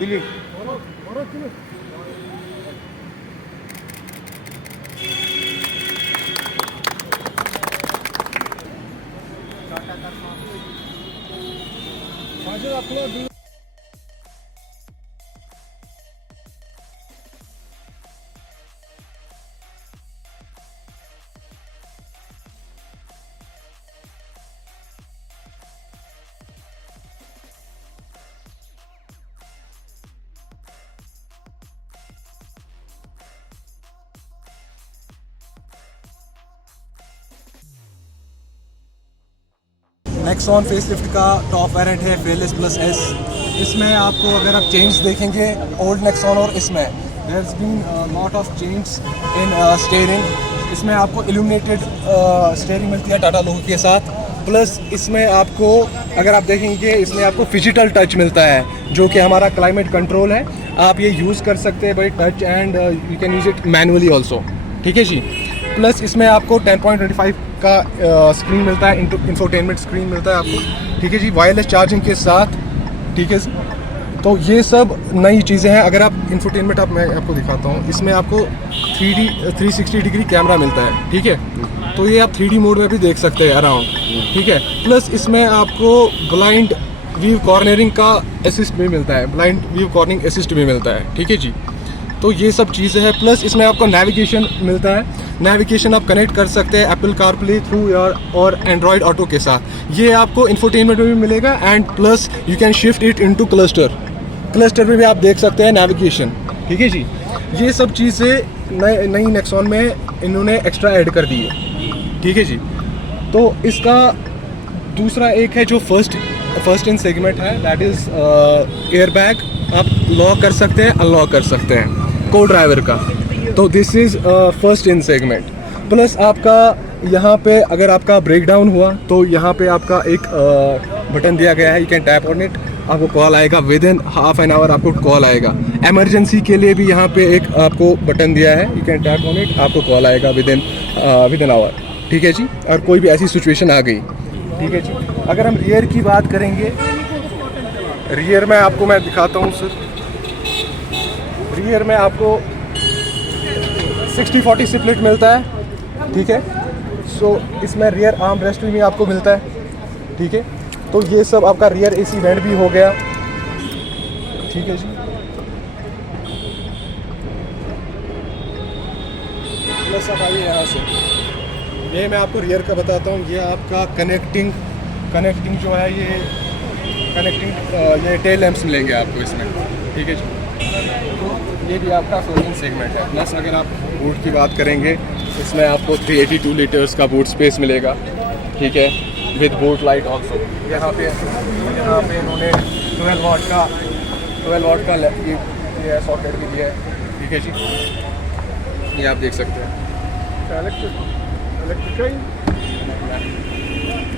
Billy. Nexon facelift का top variant है fearless plus S. इसमें आपको अगर आप चेंज देखेंगे ओल्ड नेक्सॉन और इसमें there has been lot of change in steering. इसमें आपको इल्यूमिनेटेड स्टीयरिंग मिलती है टाटा लोगो के साथ। प्लस इसमें आपको अगर आप देखेंगे इसमें आपको फिजिकल टच मिलता है जो कि हमारा क्लाइमेट कंट्रोल है। आप ये यूज़ कर सकते हैं by touch and you can use it manually also. ठीक है जी। प्लस इसमें आपको 10.25 का स्क्रीन मिलता है, इंफोटेनमेंट स्क्रीन मिलता है आपको। ठीक है जी, वायरलेस चार्जिंग के साथ। ठीक है, तो ये सब नई चीज़ें हैं। अगर आप इंफोटेनमेंट मैं आपको दिखाता हूँ, इसमें आपको 360 डिग्री कैमरा मिलता है। ठीक है, तो ये आप 3D मोड में भी देख सकते हैं अराउंड। ठीक है, प्लस इसमें आपको ब्लाइंड व्यू कॉर्नरिंग का असिस्ट भी मिलता है, ब्लाइंड व्यू कॉर्नरिंग असिस्ट भी मिलता है। ठीक है जी, तो ये सब चीज़ें हैं। प्लस इसमें आपको नेविगेशन मिलता है। नेविगेशन आप कनेक्ट कर सकते हैं एप्पल कारप्ले थ्रू और एंड्रॉयड ऑटो के साथ। ये आपको इंफोटेनमेंट में भी मिलेगा and plus you can shift it into cluster में भी आप देख सकते हैं नेविगेशन। ठीक है जी, ये सब चीज़ें नई नेक्सॉन में इन्होंने एक्स्ट्रा ऐड कर दी है। ठीक है जी, तो इसका दूसरा एक है जो फर्स्ट इन सेगमेंट है, दैट इज़ एयर बैग। आप लॉक कर सकते हैं, अनलॉक कर सकते हैं को ड्राइवर का। तो this is first in segment. Plus आपका यहाँ पे अगर आपका ब्रेक डाउन हुआ तो यहाँ पे आपका एक बटन दिया गया है, you can tap on it. आपको कॉल आएगा with in half an hour, आपको कॉल आएगा। एमरजेंसी के लिए भी यहाँ पे एक आपको बटन दिया है, you can tap on it, आपको कॉल आएगा विद इन आवर। ठीक है जी, और कोई भी ऐसी सिचुएशन आ गई। ठीक है जी, अगर हम रियर की बात करेंगे, रियर में आपको मैं दिखाता हूँ सर। रियर में आपको 60-40 स्प्लिट मिलता है। ठीक है, सो इसमें रियर आर्म रेस्ट भी आपको मिलता है। ठीक है, तो ये सब आपका रियर एसी वेंट भी हो गया। ठीक है जी, प्लस आप आइए यहाँ से, ये मैं आपको रियर का बताता हूँ। ये आपका कनेक्टिंग जो है, ये टेल लैंप्स मिलेंगे आपको इसमें। ठीक है जी, ये भी आपका फ्लोटिंग सेगमेंट है। प्लस अगर आप बूट की बात करेंगे, इसमें आपको 382 लीटर्स का बूट स्पेस मिलेगा। ठीक है, विद बूट लाइट ऑल्सो। यहाँ पे इन्होंने 12 वाट का ये सॉकेट भी दिया है। ठीक है जी, ये आप देख सकते हैं।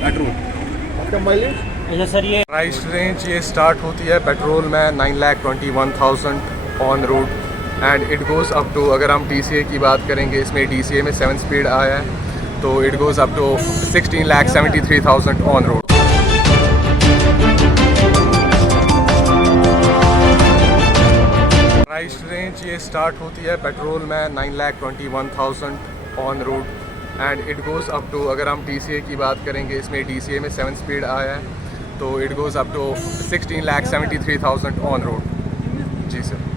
पेट्रोल आपका माइलेज सर, ये प्राइस रेंज ये स्टार्ट होती है पेट्रोल में 9,21,000 on road and it goes up to, अगर हम DCA की बात करेंगे, इसमें DCA में 7 स्पीड आया है, तो it goes up to 16,73,000 on road. Price range ये स्टार्ट होती है पेट्रोल में 9,21,000 on road and it goes up to, अगर हम DCA की बात करेंगे, इसमें DCA में 7 स्पीड आया है, तो it goes up to 16,73,000 on road. जी सर।